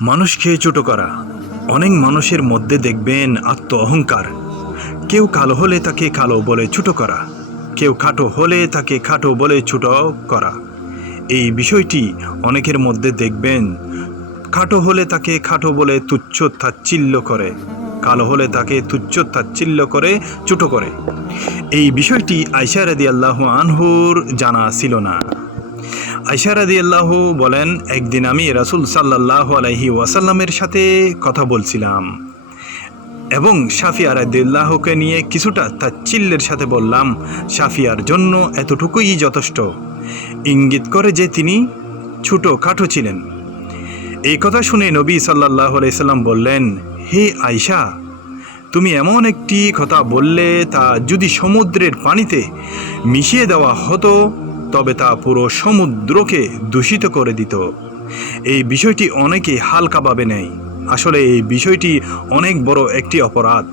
মানুষকে ছোট করা। অনেক মানুষের মধ্যে দেখবেন আত্ম অহংকার কেউ কালো হলে তাকে কালো বলে ছোট করা। কেউ খাটো হলে তাকে খাটো বলে ছোট করা। এই বিষয়টি অনেকের মধ্যে দেখবেন খাটো হলে তাকে খাটো বলে তুচ্ছ তাচ্ছিল্য করে। কালো হলে তাকে তুচ্ছ তাচ্ছিল্য করে, ছোট করে। এই বিষয়টি আয়সা রাদি আল্লাহ আনহুর জানা ছিল না। আয়সা রাদি আল্লাহ বলেন, একদিন আমি রাসুল সাল্লাহ আলাইহি ওয়াসাল্লামের সাথে কথা বলছিলাম এবং সাফিয়া রাদিল্লাহকে নিয়ে কিছুটা তাচ্ছিল্যের সাথে বললাম সাফিয়ার জন্য এতটুকুই যথেষ্ট। ইঙ্গিত করে যে তিনি ছোট খাটো ছিলেন। এই কথা শুনে নবী সাল্লাহ আলাইসাল্লাম বললেন, হে আয়শা তুমি এমন একটি কথা বললে তা যদি সমুদ্রের পানিতে মিশিয়ে দেওয়া হতো তবে তা পুরো সমুদ্রকে দূষিত করে দিত। এই বিষয়টি অনেকে হালকাভাবে নেয়। আসলে এই বিষয়টি অনেক বড় একটি অপরাধ।